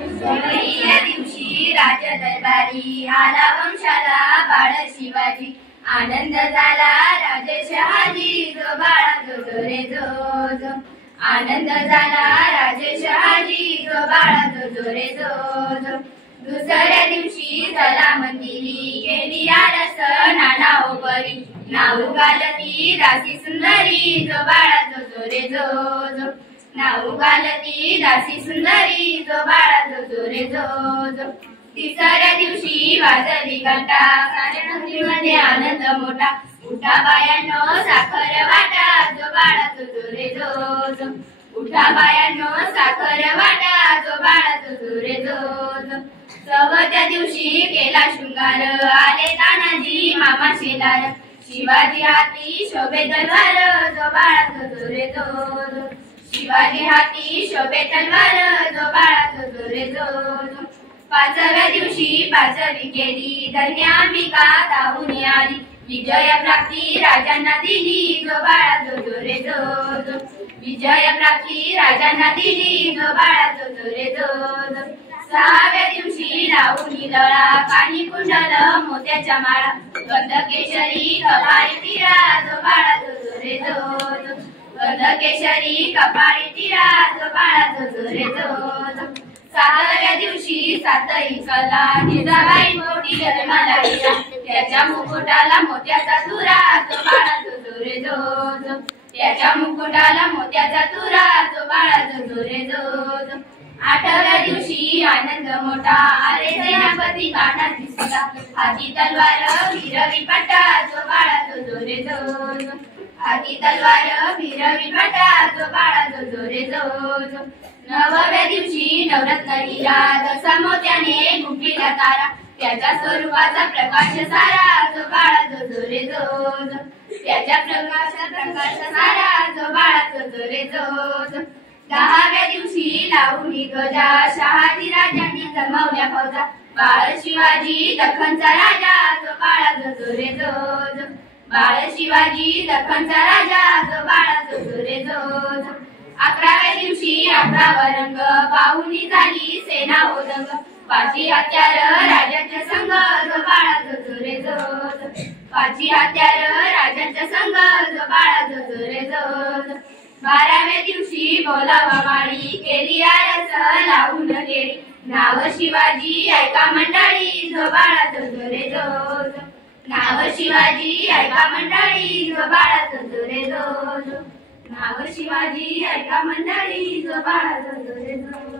सोमय्या दिवशी राज दरबारी आला वंशाला बाळ शिवाजी। आनंद झाला राजशहाजी जो बाळा जो रे जो। आनंद झाला राजशहाजी जो बाळा जो रे जो। दुसऱ्या दिवशी चला मंदिरी गेली आरस नाना परी। नाऊ घालती दासी सुंदरी जो बाळा जो रे जो। नाऊ घालती दासी सुंदरी जो बाळा जो रे जो। तिसऱ्या दिवशी वाजली घंटा साऱ्या मंदिरामध्ये आनंद मोठा। उठा बायांनो साखर वाटा जो बाळा जो रे जो। उठा बायांनो साखर वाटा जो बाळा जो रे जो। चौथ्या दिवशी केला शृंगार आले तानाजी मामा शेलार। शिवाजी हाती शोभे तलवार जो बाळा जो रे जो। शिवाजी हाती शोभे तलवार जो बाळा जो रे जो। पाचव्या दिवशी पाचवी केली धन्याम्बिका धावून आली। विजय प्राप्ती राजांना दिली जो बाळा जो रे जो। विजय प्राप्ती राजांना दिली जो बाळा जो रे जो। सहाव्या दिवशी लावून लळा कानी कुंडल मोत्याच्या माळा। गंधकेशरी कपाळी तिरा जो बाळा जो रे जो। गंधकेशरी कपाळी तिरा जो बाळा जो रे जो। सातव्या दिवशी सातही कला जिजाबाई मोठी जन्माला गेला। त्याच्या मुकुटाला मोत्याचा तुरा जो बाळा जो रे जो। त्याच्या मुकुटाला मोत्याचा तुरा जो बाळा जो रे जो। आठव्या दिवशी आनंद मोठा आले सेनापती काना दिसला। हाती तलवार भिरवी पटा जो बाळा जो रे जो। हाती तलवार भिरवी पटा जो बाळा जो रे जो। नवव्या दिवशी नवरत्न हिरा दसा मोत्याने गुंफिला तारा। त्याच्या स्वरूपाचा प्रकाश सारा जो बाळा जो रे जो। त्याच्या प्रकाश सारा जो बाळा जो रे जो। दहाव्या दिवशी लावणी ध्वजा शहाजी राजांनी जमवल्या फौजा। बाळ शिवाजी दख्खनचा राजा जो बाळा जो रे जो। बाळ शिवाजी दख्खनचा राजा जो बाळा जो रे जो। अकराव्या दिवशी 11 रंग पाहुणी झाली सेना ओदंग। 5 हत्यार राजांच्या संग जो बाळा जो रे जो। 5 हत्यार राजांच्या संग जो बाळा जो रे जो। 12व्या दिवशी बोलावा माळी केली आरस लावून गेली। नाव शिवाजी ऐका मंडळी जो बाळा जो रे जो। नाव शिवाजी ऐका मंडळी जो बाळा जो रे जो। नाव शिवाजी ऐका मंडळी जो बाळा जो रे जो।